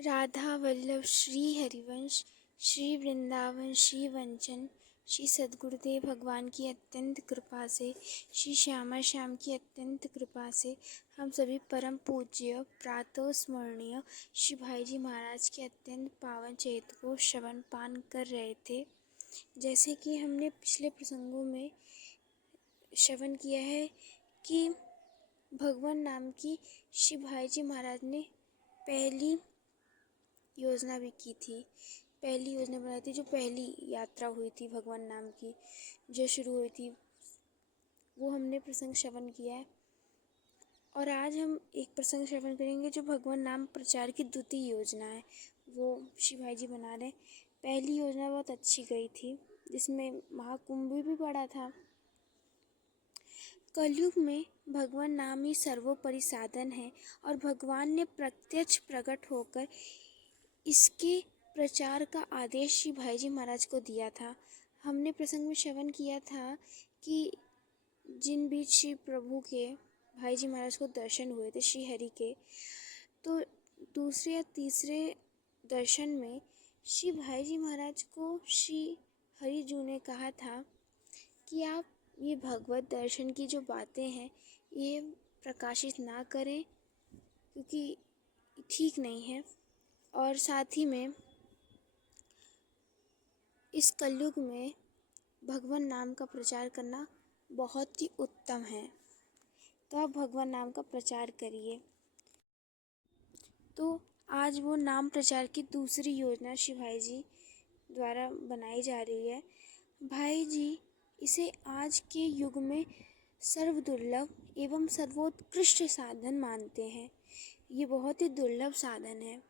राधा वल्लभ श्री हरिवंश, श्री वृंदावन श्री वंचन, श्री सद्गुरुदेव भगवान की अत्यंत कृपा से, श्री श्यामा श्याम की अत्यंत कृपा से हम सभी परम पूज्य प्रातः स्मरणीय श्री भाई जी महाराज के अत्यंत पावन चरित्र को श्रवण पान कर रहे थे। जैसे कि हमने पिछले प्रसंगों में श्रवण किया है कि भगवान नाम की श्री भाई जी महाराज ने पहली योजना भी की थी। पहली योजना बनाई थी, जो पहली यात्रा हुई थी भगवान नाम की, जो शुरू हुई थी, वो हमने प्रसंग श्रवण किया है। और आज हम एक प्रसंग श्रवण करेंगे जो भगवान नाम प्रचार की द्वितीय योजना है, वो श्री भाई जी बना रहे। पहली योजना बहुत अच्छी गई थी, जिसमें महाकुंभ भी पड़ा था। कलयुग में भगवान नाम ही सर्वोपरि साधन है और भगवान ने प्रत्यक्ष प्रकट होकर इसके प्रचार का आदेश श्री भाई जी महाराज को दिया था। हमने प्रसंग में श्रवण किया था कि जिन बीच श्री प्रभु के भाई जी महाराज को दर्शन हुए थे श्री हरि के, तो दूसरे या तीसरे दर्शन में श्री भाई जी महाराज को श्री हरि जी ने कहा था कि आप ये भगवत दर्शन की जो बातें हैं ये प्रकाशित ना करें, क्योंकि ठीक नहीं है। और साथ ही में इस कलयुग में भगवान नाम का प्रचार करना बहुत ही उत्तम है, तो आप भगवान नाम का प्रचार करिए। तो आज वो नाम प्रचार की दूसरी योजना श्री भाई जी द्वारा बनाई जा रही है। भाई जी इसे आज के युग में सर्वदुर्लभ एवं सर्वोत्कृष्ट साधन मानते हैं। ये बहुत ही दुर्लभ साधन है।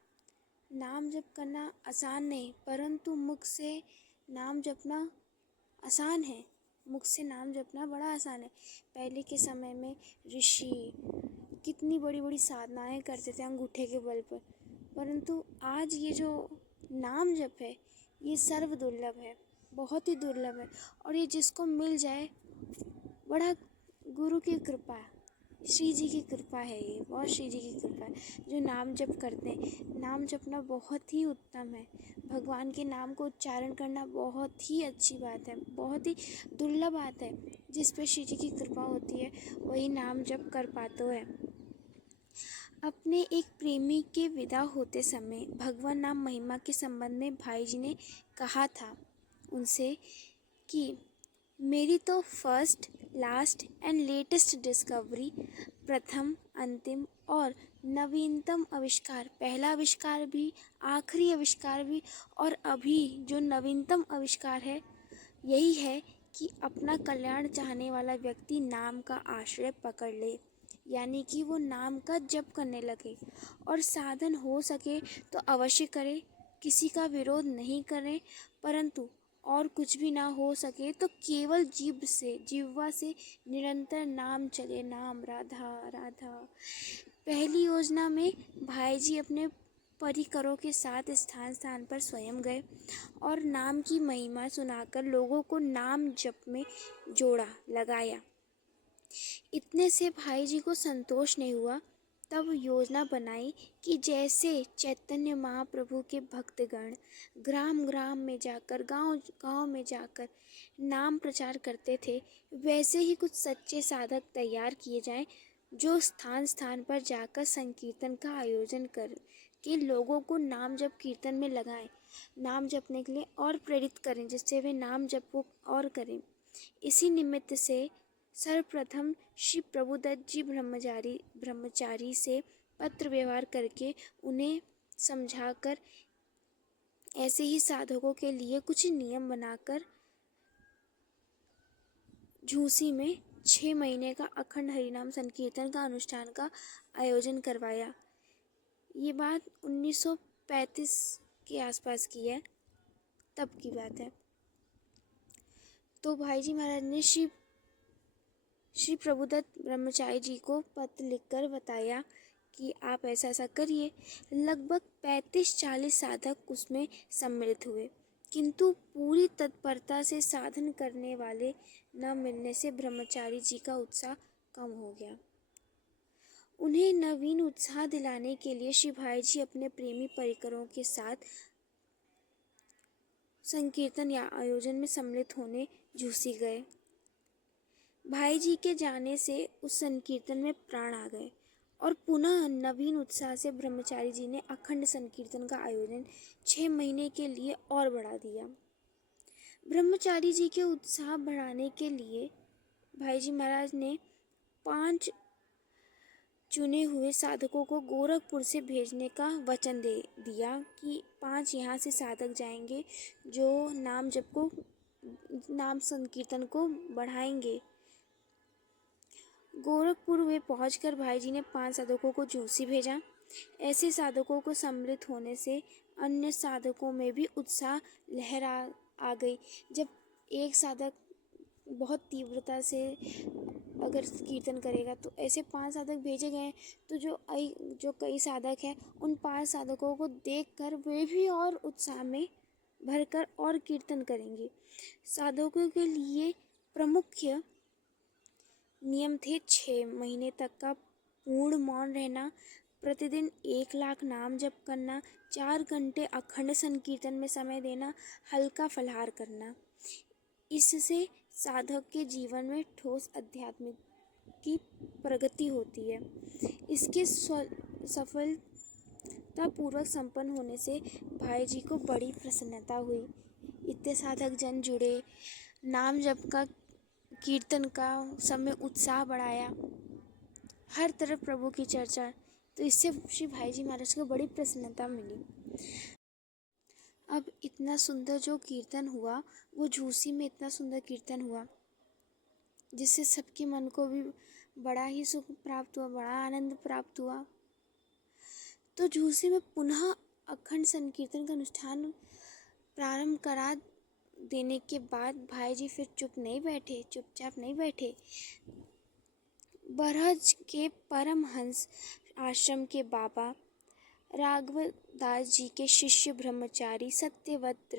नाम जप करना आसान नहीं, परंतु मुख से नाम जपना आसान है। मुख से नाम जपना बड़ा आसान है। पहले के समय में ऋषि कितनी बड़ी बड़ी साधनाएं करते थे अंगूठे के बल पर, परंतु आज ये जो नाम जप है ये सर्व दुर्लभ है, बहुत ही दुर्लभ है। और ये जिसको मिल जाए, बड़ा गुरु की कृपा है, श्री जी की कृपा है, ये बहुत श्री जी की कृपा है जो नाम जप करते हैं। नाम जपना बहुत ही उत्तम है। भगवान के नाम को उच्चारण करना बहुत ही अच्छी बात है, बहुत ही दुर्लभ बात है। जिस पे श्री जी की कृपा होती है वही नाम जप कर पाते है। अपने एक प्रेमी के विदा होते समय भगवान नाम महिमा के संबंध में भाई जी ने कहा था उनसे कि मेरी तो first, last and latest discovery, प्रथम, अंतिम और नवीनतम आविष्कार, पहला आविष्कार भी, आखिरी आविष्कार भी और अभी जो नवीनतम आविष्कार है, यही है कि अपना कल्याण चाहने वाला व्यक्ति नाम का आश्रय पकड़ ले, यानी कि वो नाम का जप करने लगे और साधन हो सके तो अवश्य करे, किसी का विरोध नहीं करें, परंतु और कुछ भी ना हो सके तो केवल जिह्वा से निरंतर नाम चले, नाम राधा राधा। पहली योजना में भाई जी अपने परिकरों के साथ स्थान स्थान पर स्वयं गए और नाम की महिमा सुनाकर लोगों को नाम जप में जोड़ा, लगाया। इतने से भाई जी को संतोष नहीं हुआ, तब योजना बनाई कि जैसे चैतन्य महाप्रभु के भक्तगण ग्राम ग्राम में जाकर, गांव गांव में जाकर नाम प्रचार करते थे, वैसे ही कुछ सच्चे साधक तैयार किए जाएं जो स्थान स्थान पर जाकर संकीर्तन का आयोजन कर के लोगों को नाम जप कीर्तन में लगाएं, नाम जपने के लिए और प्रेरित करें, जिससे वे नाम जप और करें। इसी निमित्त से सर्वप्रथम श्री प्रभुदत्त जी ब्रह्मचारी से पत्र व्यवहार करके उन्हें समझाकर ऐसे ही साधकों के लिए कुछ नियम बनाकर झूसी में 6 महीने का अखंड हरिनाम संकीर्तन का अनुष्ठान का आयोजन करवाया। ये बात 1935 के आसपास की है, तब की बात है। तो भाई जी महाराज ने श्री प्रभुदत्त ब्रह्मचारी जी को पत्र लिखकर बताया कि आप ऐसा ऐसा करिए। लगभग 35-40 साधक उसमें सम्मिलित हुए, किंतु पूरी तत्परता से साधन करने वाले न मिलने से ब्रह्मचारी जी का उत्साह कम हो गया। उन्हें नवीन उत्साह दिलाने के लिए श्री भाई जी अपने प्रेमी परिकरों के साथ संकीर्तन या आयोजन में सम्मिलित होने झूसी गए। भाई जी के जाने से उस संकीर्तन में प्राण आ गए और पुनः नवीन उत्साह से ब्रह्मचारी जी ने अखंड संकीर्तन का आयोजन 6 महीने के लिए और बढ़ा दिया। ब्रह्मचारी जी के उत्साह बढ़ाने के लिए भाई जी महाराज ने 5 चुने हुए साधकों को गोरखपुर से भेजने का वचन दे दिया कि 5 यहाँ से साधक जाएंगे जो नाम संकीर्तन को बढ़ाएंगे। गोरखपुर वे पहुंचकर भाई जी ने 5 साधकों को झूसी भेजा। ऐसे साधकों को सम्मिलित होने से अन्य साधकों में भी उत्साह लहर आ गई। जब एक साधक बहुत तीव्रता से अगर कीर्तन करेगा तो ऐसे 5 साधक भेजे गए तो जो कई साधक हैं उन 5 साधकों को देखकर वे भी और उत्साह में भरकर और कीर्तन करेंगे। साधकों के लिए प्रमुख नियम थे 6 महीने तक का पूर्ण मौन रहना, प्रतिदिन 1 लाख नाम जप करना, 4 घंटे अखंड संकीर्तन में समय देना, हल्का फलाहार करना। इससे साधक के जीवन में ठोस अध्यात्म की प्रगति होती है। इसके सफलतापूर्वक संपन्न होने से भाई जी को बड़ी प्रसन्नता हुई। इतने साधक जन जुड़े, नाम जप का कीर्तन का सब में उत्साह बढ़ाया, हर तरफ प्रभु की चर्चा, तो इससे श्री भाई जी महाराज को बड़ी प्रसन्नता मिली। अब इतना सुंदर जो कीर्तन हुआ वो झूसी में इतना सुंदर कीर्तन हुआ जिससे सबके मन को भी बड़ा ही सुख प्राप्त हुआ, बड़ा आनंद प्राप्त हुआ। तो झूसी में पुनः अखंड संकीर्तन का अनुष्ठान प्रारंभ करा देने के बाद भाई जी फिर चुपचाप नहीं बैठे। बरहज के परमहंस आश्रम के बाबा राघवदास जी के शिष्य ब्रह्मचारी सत्यव्रत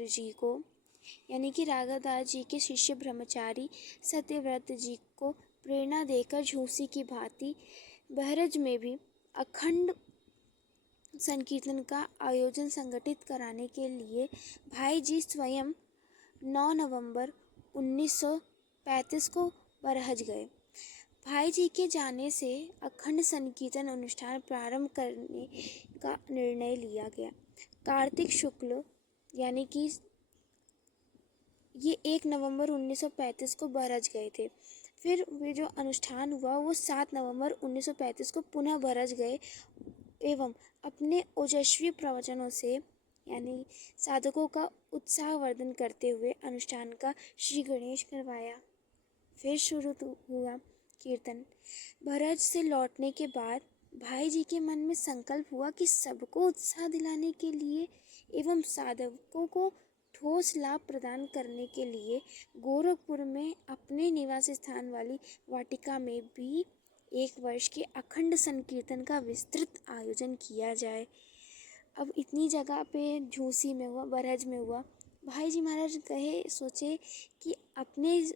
जी को प्रेरणा देकर झूसी की भांति बहरज में भी अखंड संकीर्तन का आयोजन संगठित कराने के लिए भाई जी स्वयं 9 नवंबर 1935 को बरहज गए। भाई जी के जाने से अखंड संकीर्तन अनुष्ठान प्रारंभ करने का निर्णय लिया गया। कार्तिक शुक्ल यानी कि ये 1 नवंबर 1935 को बरहज गए थे। फिर वे जो अनुष्ठान हुआ वो 7 नवंबर 1935 को पुनः बरहज गए एवं अपने ओजस्वी प्रवचनों से यानी साधकों का उत्साहवर्धन करते हुए अनुष्ठान का श्री गणेश करवाया। फिर शुरू हुआ कीर्तन। बरहज से लौटने के बाद भाई जी के मन में संकल्प हुआ कि सबको उत्साह दिलाने के लिए एवं साधकों को ठोस लाभ प्रदान करने के लिए गोरखपुर में अपने निवास स्थान वाली वाटिका में भी 1 वर्ष के अखंड संकीर्तन का विस्तृत आयोजन किया जाए। अब इतनी जगह पे झूसी में हुआ, बरहज में हुआ, भाई जी महाराज सोचे कि अपने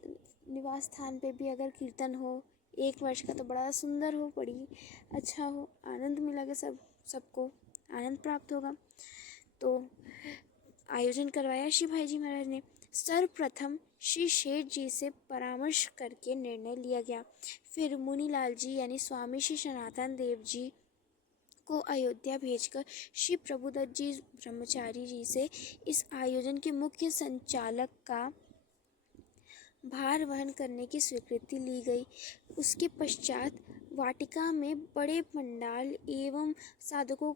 निवास स्थान पे भी अगर कीर्तन हो 1 वर्ष का तो बड़ा सुंदर हो, बड़ी अच्छा हो, आनंद मिलेगा, सबको आनंद प्राप्त होगा। तो आयोजन करवाया श्री भाई जी महाराज ने। सर्वप्रथम श्री शेठ जी से परामर्श करके निर्णय लिया गया। फिर मुनीलाल जी यानी स्वामी श्री सनातन देव जी को अयोध्या भेजकर श्री प्रभुदत्त जी ब्रह्मचारी जी से इस आयोजन के मुख्य संचालक का भार वहन करने की स्वीकृति ली गई। उसके पश्चात वाटिका में बड़े पंडाल एवं साधकों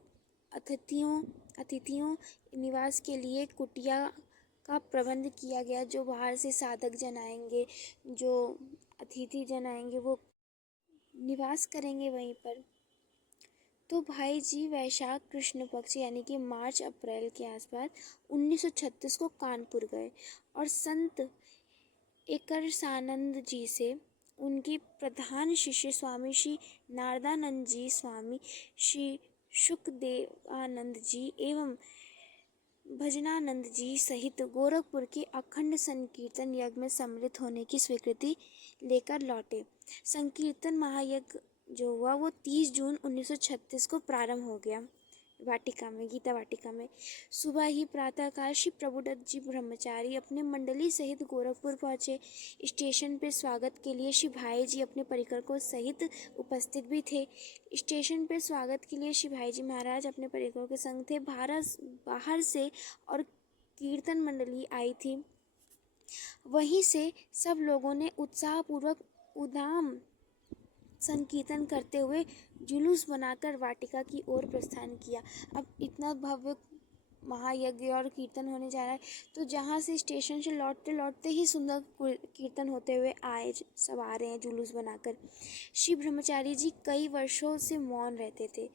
अतिथियों निवास के लिए कुटिया का प्रबंध किया गया। जो बाहर से साधक जन आएंगे, जो अतिथि जन आएंगे वो निवास करेंगे वहीं पर। तो भाई जी वैशाख कृष्ण पक्ष यानी कि मार्च अप्रैल के आसपास 1936 को कानपुर गए और संत एकरसानंद जी से उनकी प्रधान शिष्य स्वामी श्री नारदानंद जी, स्वामी श्री शुकदेवानंद जी एवं भजनानंद जी सहित गोरखपुर के अखंड संकीर्तन यज्ञ में सम्मिलित होने की स्वीकृति लेकर लौटे। संकीर्तन महायज्ञ जो हुआ वो 30 जून 1936 को प्रारंभ हो गया वाटिका में, गीता वाटिका में। सुबह ही प्रातःकाल श्री प्रभुदत्त जी ब्रह्मचारी अपने मंडली सहित गोरखपुर पहुंचे। स्टेशन पर स्वागत के लिए श्री भाई जी अपने परिकरों सहित उपस्थित भी थे। स्टेशन पर स्वागत के लिए श्री भाई जी महाराज अपने परिकरों के संग थे। बाहर से और कीर्तन मंडली आई थी। वहीं से सब लोगों ने उत्साहपूर्वक उदाम संकीर्तन करते हुए जुलूस बनाकर वाटिका की ओर प्रस्थान किया। अब इतना भव्य महायज्ञ और कीर्तन होने जा रहा है, तो जहाँ से स्टेशन से लौटते लौटते ही सुंदर कीर्तन होते हुए सब आ रहे हैं जुलूस बनाकर। श्री ब्रह्मचारी जी कई वर्षों से मौन रहते थे।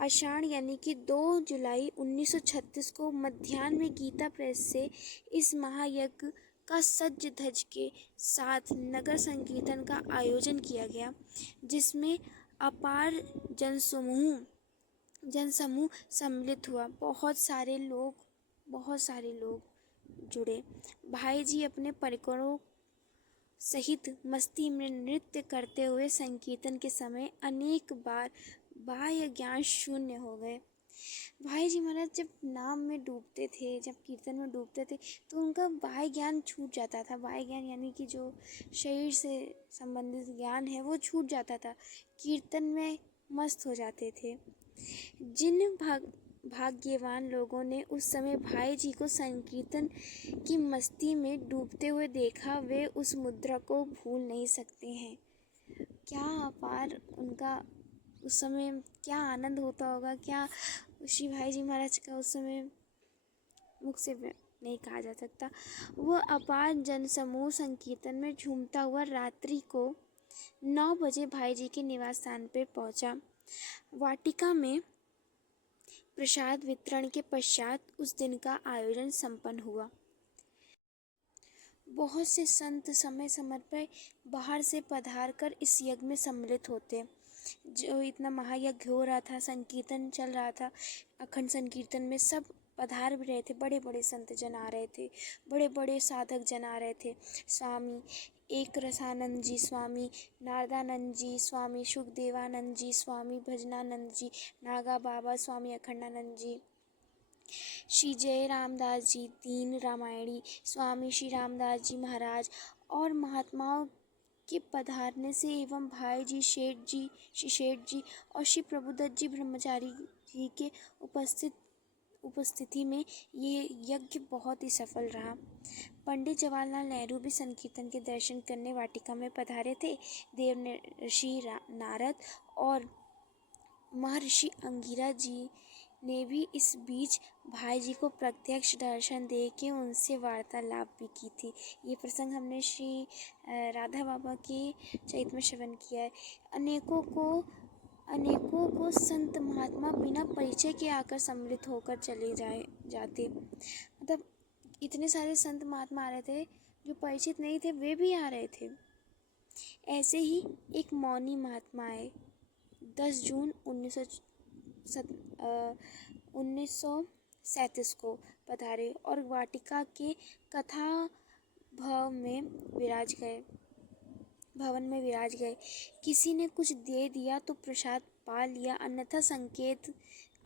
आषाढ़ यानी कि 2 जुलाई 1936 को मध्याह्न में गीता प्रेस से इस महायज्ञ का सज धज के साथ नगर संकीर्तन का आयोजन किया गया, जिसमें अपार जनसमूह सम्मिलित हुआ। बहुत सारे लोग जुड़े। भाई जी अपने परिकरों सहित मस्ती में नृत्य करते हुए संकीर्तन के समय अनेक बार बाह्य ज्ञान शून्य हो गए। भाई जी महाराज जब नाम में डूबते थे, जब कीर्तन में डूबते थे, तो उनका बाह्य ज्ञान छूट जाता था। बाह्य ज्ञान यानी कि जो शरीर से संबंधित ज्ञान है वो छूट जाता था। कीर्तन में मस्त हो जाते थे। जिन भाग्यवान लोगों ने उस समय भाई जी को संकीर्तन की मस्ती में डूबते हुए देखा, वे उस मुद्रा को भूल नहीं सकते हैं। क्या अपार उनका उस समय क्या आनंद होता होगा, क्या श्री भाई जी महाराज का उस समय मुख से नहीं कहा जा सकता। वह अपार जनसमूह संकीर्तन में झूमता हुआ रात्रि को 9 बजे भाई जी के निवास स्थान पर पहुंचा। वाटिका में प्रसाद वितरण के पश्चात उस दिन का आयोजन संपन्न हुआ। बहुत से संत समय समय पर बाहर से पधार कर इस यज्ञ में सम्मिलित होते। जो इतना महायज्ञ हो रहा था, संकीर्तन चल रहा था, अखंड संकीर्तन में सब पधार भी रहे थे। बड़े बड़े संत जन आ रहे थे, बड़े बड़े साधक जन आ रहे थे। स्वामी एक रसानंद जी, स्वामी नारदानंद जी, स्वामी सुखदेवानंद जी, स्वामी भजनानंद जी, नागा बाबा, स्वामी अखंडानंद जी, श्री जय रामदास जी, दीन रामायणी, स्वामी श्री रामदास जी महाराज और महात्माओं के पधारने से एवं भाई जी श्री शेठ जी और श्री प्रभुदत्त जी ब्रह्मचारी जी के उपस्थिति में ये यज्ञ बहुत ही सफल रहा। पंडित जवाहरलाल नेहरू भी संकीर्तन के दर्शन करने वाटिका में पधारे थे। देव ऋषि नारद और महर्षि अंगिरा जी ने भी इस बीच भाई जी को प्रत्यक्ष दर्शन दे के उनसे वार्तालाप भी की थी। ये प्रसंग हमने श्री राधा बाबा के चरित्र में श्रवण किया है। अनेकों को संत महात्मा बिना परिचय के आकर सम्मिलित होकर चले जाते। मतलब इतने सारे संत महात्मा आ रहे थे, जो परिचित नहीं थे वे भी आ रहे थे। ऐसे ही एक मौनी महात्मा आए। 10 जून 1937 को पधारे और वाटिका के कथा भवन में विराज गए। किसी ने कुछ दे दिया तो प्रसाद पा लिया, अन्यथा संकेत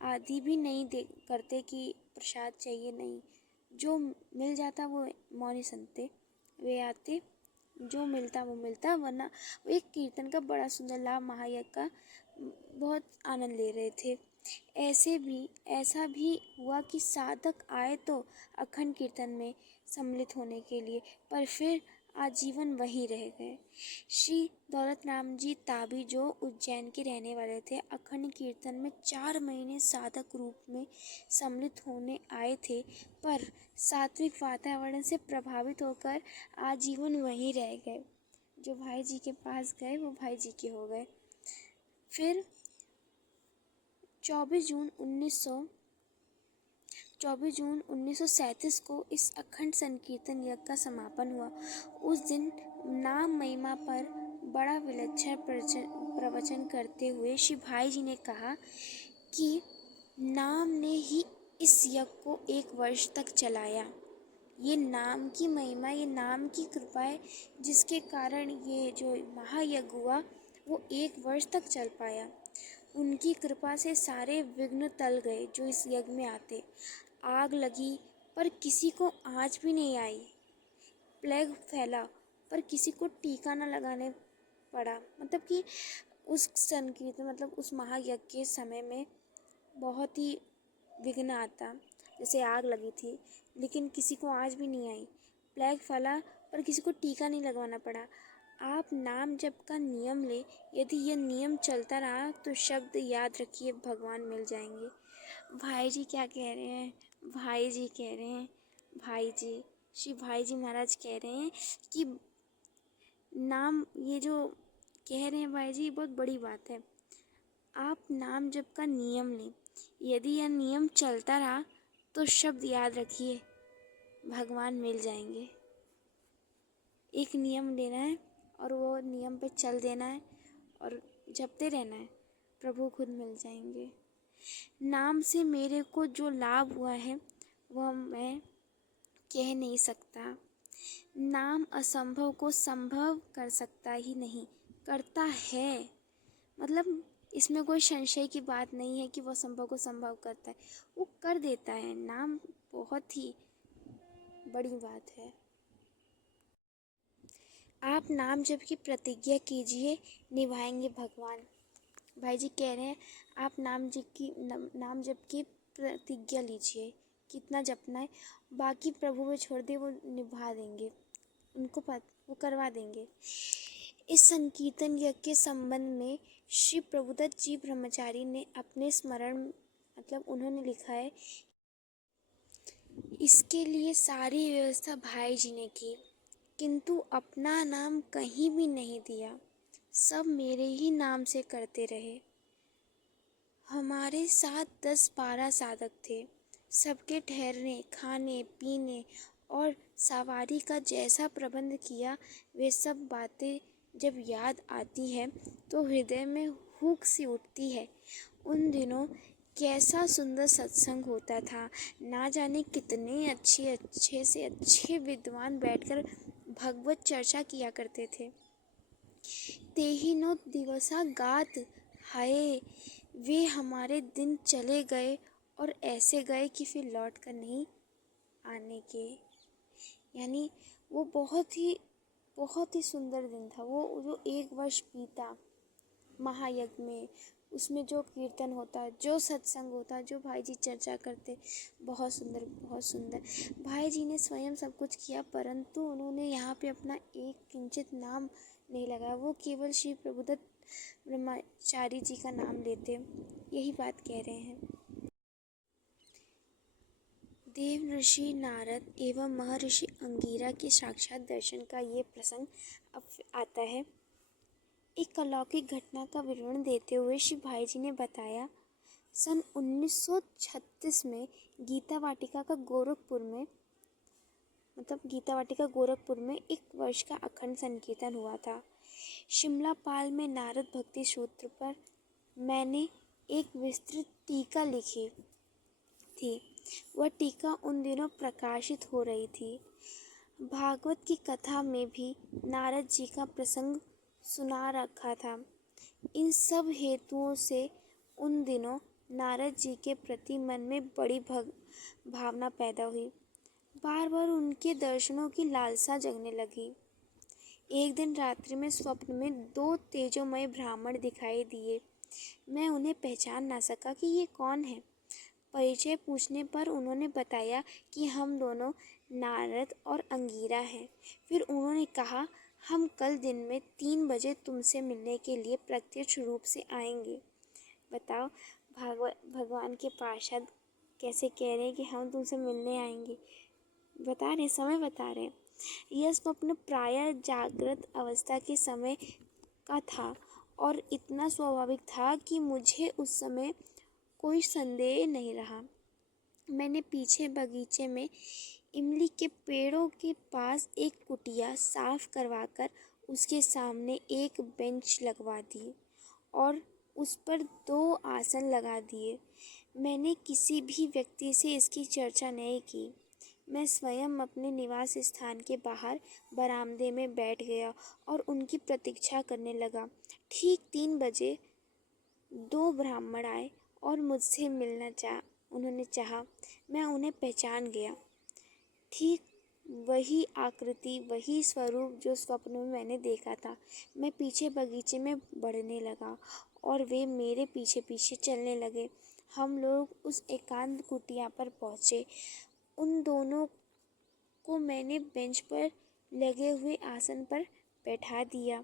आदि भी नहीं करते कि प्रसाद चाहिए, नहीं। जो मिल जाता वो मौनी संते, वे आते, जो मिलता वो मिलता, वरना वो एक कीर्तन का बड़ा सुंदर लाभ महायज्ञ का बहुत आनंद ले रहे थे। ऐसा भी हुआ कि साधक आए तो अखंड कीर्तन में सम्मिलित होने के लिए, पर फिर आजीवन वहीं रह गए। श्री दौलत राम जी ताबी, जो उज्जैन के रहने वाले थे, अखंड कीर्तन में 4 महीने साधक रूप में सम्मिलित होने आए थे, पर सात्विक वातावरण से प्रभावित होकर आजीवन वहीं रह गए। जो भाई जी के पास गए वो भाई जी के हो गए। फिर 24 जून 1937 को इस अखंड संकीर्तन यज्ञ का समापन हुआ। उस दिन नाम महिमा पर बड़ा विलक्षण प्रवचन करते हुए श्री भाई जी ने कहा कि नाम ने ही इस यज्ञ को 1 वर्ष तक चलाया। ये नाम की महिमा, ये नाम की कृपा है, जिसके कारण ये जो महायज्ञ हुआ वो 1 वर्ष तक चल पाया। उनकी कृपा से सारे विघ्न टल गए जो इस यज्ञ में आते। आग लगी पर किसी को आँच भी नहीं आई। प्लेग फैला पर किसी को टीका न लगाने पड़ा। मतलब कि उस संकीर्तन मतलब उस महायज्ञ के समय में बहुत ही विघ्न आता। जैसे आग लगी थी लेकिन किसी को आँच भी नहीं आई। प्लेग फैला पर किसी को टीका नहीं लगवाना पड़ा। आप नाम जप का नियम ले, यदि यह नियम चलता रहा तो शब्द याद रखिए भगवान मिल जाएंगे। भाई जी क्या कह रहे हैं? भाई जी कह रहे हैं, भाई जी श्री भाई जी महाराज कह रहे हैं कि नाम ये जो कह रहे हैं भाई जी बहुत बड़ी बात है। आप नाम जप का नियम लें, यदि यह नियम चलता रहा तो शब्द याद रखिए भगवान मिल जाएंगे। एक नियम लेना है और वो नियम पे चल देना है और जपते रहना है, प्रभु खुद मिल जाएंगे। नाम से मेरे को जो लाभ हुआ है वह मैं कह नहीं सकता। नाम असंभव को संभव कर सकता ही नहीं, करता है। मतलब इसमें कोई संशय की बात नहीं है कि वह संभव को संभव करता है, वो कर देता है। नाम बहुत ही बड़ी बात है। आप नाम जप की प्रतिज्ञा कीजिए, निभाएंगे भगवान। भाई जी कह रहे हैं आप नाम जप की प्रतिज्ञा लीजिए, कितना जपना है, बाकी प्रभु पे छोड़ दे, वो निभा देंगे, वो करवा देंगे। इस संकीर्तन यज्ञ के संबंध में श्री प्रभुदत्त जी ब्रह्मचारी ने अपने स्मरण मतलब उन्होंने लिखा है, इसके लिए सारी व्यवस्था भाई जी ने की, किंतु अपना नाम कहीं भी नहीं दिया, सब मेरे ही नाम से करते रहे। हमारे साथ 10-12 साधक थे। सबके ठहरने, खाने पीने और सवारी का जैसा प्रबंध किया, वे सब बातें जब याद आती है तो हृदय में हुक सी उठती है। उन दिनों कैसा सुंदर सत्संग होता था। ना जाने कितने अच्छे विद्वान बैठकर भगवत चर्चा किया करते थे। तेहिनो दिवसा गात, हाय वे हमारे दिन चले गए और ऐसे गए कि फिर लौट कर नहीं आने के। यानी वो बहुत ही सुंदर दिन था। वो जो 1 वर्ष बीता महायज्ञ में, उसमें जो कीर्तन होता, जो सत्संग होता, जो भाई जी चर्चा करते, बहुत सुंदर बहुत सुंदर। भाई जी ने स्वयं सब कुछ किया परंतु उन्होंने यहाँ पे अपना एक किंचित नाम नहीं लगाया। वो केवल श्री प्रभुदत्त ब्रह्मचारी जी का नाम लेते, यही बात कह रहे हैं। देव ऋषि नारद एवं महर्षि अंगिरा के साक्षात दर्शन का ये प्रसंग अब आता है। एक अलौकिक घटना का विवरण देते हुए श्री भाई जी ने बताया, सन 1936 में गीता वाटिका गोरखपुर में 1 वर्ष का अखंड संकीर्तन हुआ था। शिमला पाल में नारद भक्ति सूत्र पर मैंने एक विस्तृत टीका लिखी थी। वह टीका उन दिनों प्रकाशित हो रही थी। भागवत की कथा में भी नारद जी का प्रसंग सुना रखा था। इन सब हेतुओं से उन दिनों नारद जी के प्रति मन में बड़ी भावना पैदा हुई। बार बार उनके दर्शनों की लालसा जगने लगी। एक दिन रात्रि में स्वप्न में 2 तेजोमय ब्राह्मण दिखाई दिए। मैं उन्हें पहचान ना सका कि ये कौन है। परिचय पूछने पर उन्होंने बताया कि हम दोनों नारद और अंगिरा हैं। फिर उन्होंने कहा, हम कल दिन में 3 बजे तुमसे मिलने के लिए प्रत्यक्ष रूप से आएंगे। बताओ, भगवान के पार्षद कैसे कह रहे हैं कि हम तुमसे मिलने आएंगे। समय बता रहे हैं। यह स्वप्न प्रायः जागृत अवस्था के समय का था और इतना स्वाभाविक था कि मुझे उस समय कोई संदेह नहीं रहा। मैंने पीछे बगीचे में इमली के पेड़ों के पास एक कुटिया साफ करवाकर उसके सामने एक बेंच लगवा दी और उस पर 2 आसन लगा दिए। मैंने किसी भी व्यक्ति से इसकी चर्चा नहीं की। मैं स्वयं अपने निवास स्थान के बाहर बरामदे में बैठ गया और उनकी प्रतीक्षा करने लगा। ठीक 3 बजे 2 ब्राह्मण आए और मुझसे मिलना उन्होंने चाहा। मैं उन्हें पहचान गया। ठीक वही आकृति, वही स्वरूप जो स्वप्न में मैंने देखा था। मैं पीछे बगीचे में बढ़ने लगा और वे मेरे पीछे पीछे चलने लगे। हम लोग उस एकांत कुटिया पर पहुँचे। उन दोनों को मैंने बेंच पर लगे हुए आसन पर बैठा दिया।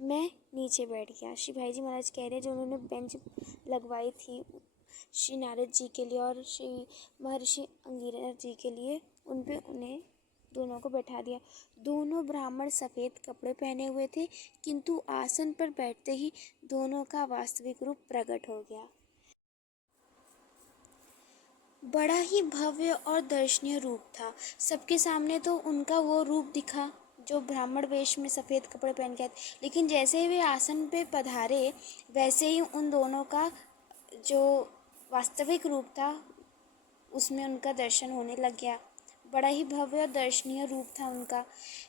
मैं नीचे बैठ गया। श्री भाई जी महाराज कह रहे, जो उन्होंने बेंच लगवाई थी श्री नारद जी के लिए और श्री महर्षि अंगिरस जी के लिए, उन पे उन्हें दोनों को बैठा दिया। दोनों ब्राह्मण सफ़ेद कपड़े पहने हुए थे, किंतु आसन पर बैठते ही दोनों का वास्तविक रूप प्रकट हो गया। बड़ा ही भव्य और दर्शनीय रूप था। सबके सामने तो उनका वो रूप दिखा जो ब्राह्मण वेश में सफ़ेद कपड़े पहन के आए थे, लेकिन जैसे ही वे आसन पे पधारे वैसे ही उन दोनों का जो वास्तविक रूप था उसमें उनका दर्शन होने लग गया। बड़ा ही भव्य और दर्शनीय रूप था उनका।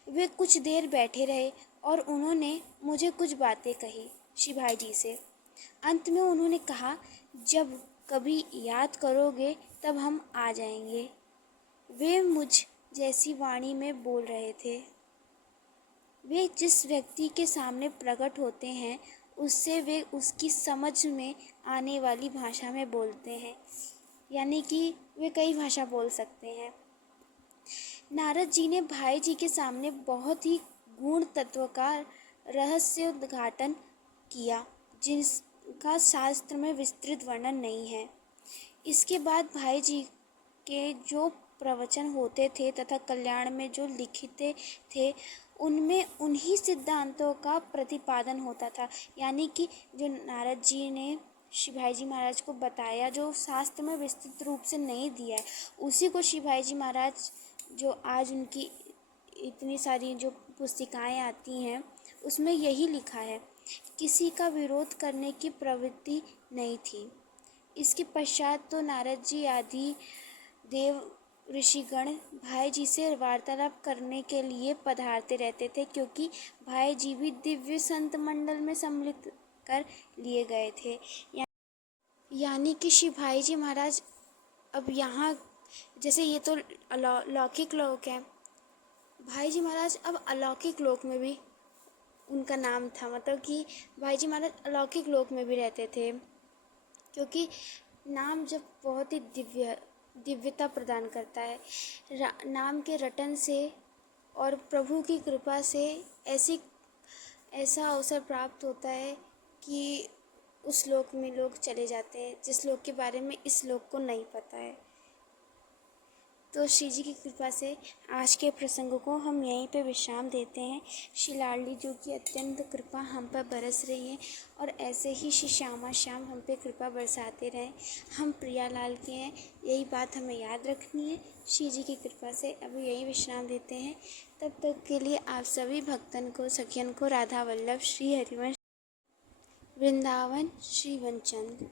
वे कुछ देर बैठे रहे और उन्होंने मुझे कुछ बातें कही श्री भाई जी से। अंत में उन्होंने कहा, जब कभी याद करोगे तब हम आ जाएंगे। वे मुझ जैसी वाणी में बोल रहे थे। वे जिस व्यक्ति के सामने प्रकट होते हैं उससे वे उसकी समझ में आने वाली भाषा में बोलते हैं, यानी कि वे कई भाषा बोल सकते हैं। नारद जी ने भाई जी के सामने बहुत ही गूढ़ तत्व का रहस्य उद्घाटन किया, जिसका शास्त्र में विस्तृत वर्णन नहीं है। इसके बाद भाई जी के जो प्रवचन होते थे तथा कल्याण में जो लिखते थे, उनमें उन्हीं सिद्धांतों का प्रतिपादन होता था, यानी कि जो नारद जी ने श्री भाई जी महाराज को बताया, जो शास्त्र में विस्तृत रूप से नहीं दिया है, उसी को श्री भाई जी महाराज जो आज उनकी इतनी सारी जो पुस्तिकाएं आती हैं उसमें यही लिखा है। किसी का विरोध करने की प्रवृत्ति नहीं थी। इसके पश्चात तो नारद जी आदि देव ऋषिगण भाई जी से वार्तालाप करने के लिए पधारते रहते थे, क्योंकि भाई जी भी दिव्य संत मंडल में सम्मिलित कर लिए गए थे। यानी कि श्री भाई जी महाराज अब यहाँ, जैसे ये तो लौकिक लोक है, भाई जी महाराज अब अलौकिक लोक में भी उनका नाम था। मतलब कि भाई जी महाराज अलौकिक लोक में भी रहते थे, क्योंकि नाम जब बहुत ही दिव्यता प्रदान करता है। नाम के रटन से और प्रभु की कृपा से ऐसा अवसर प्राप्त होता है कि उस लोक में लोग चले जाते हैं जिस लोक के बारे में इस लोक को नहीं पता है। तो श्री जी की कृपा से आज के प्रसंग को हम यहीं पे विश्राम देते हैं। श्री लाडली जो की अत्यंत कृपा हम पर बरस रही है और ऐसे ही श्री श्यामा श्याम हम पे कृपा बरसाते रहें। हम प्रियालाल के हैं, यही बात हमें याद रखनी है। श्री जी की कृपा से अभी यहीं विश्राम देते हैं। तब तक के लिए आप सभी भक्तन को, सखियन को राधा वल्लभ श्री हरिवंश वृंदावन श्री वनचंद।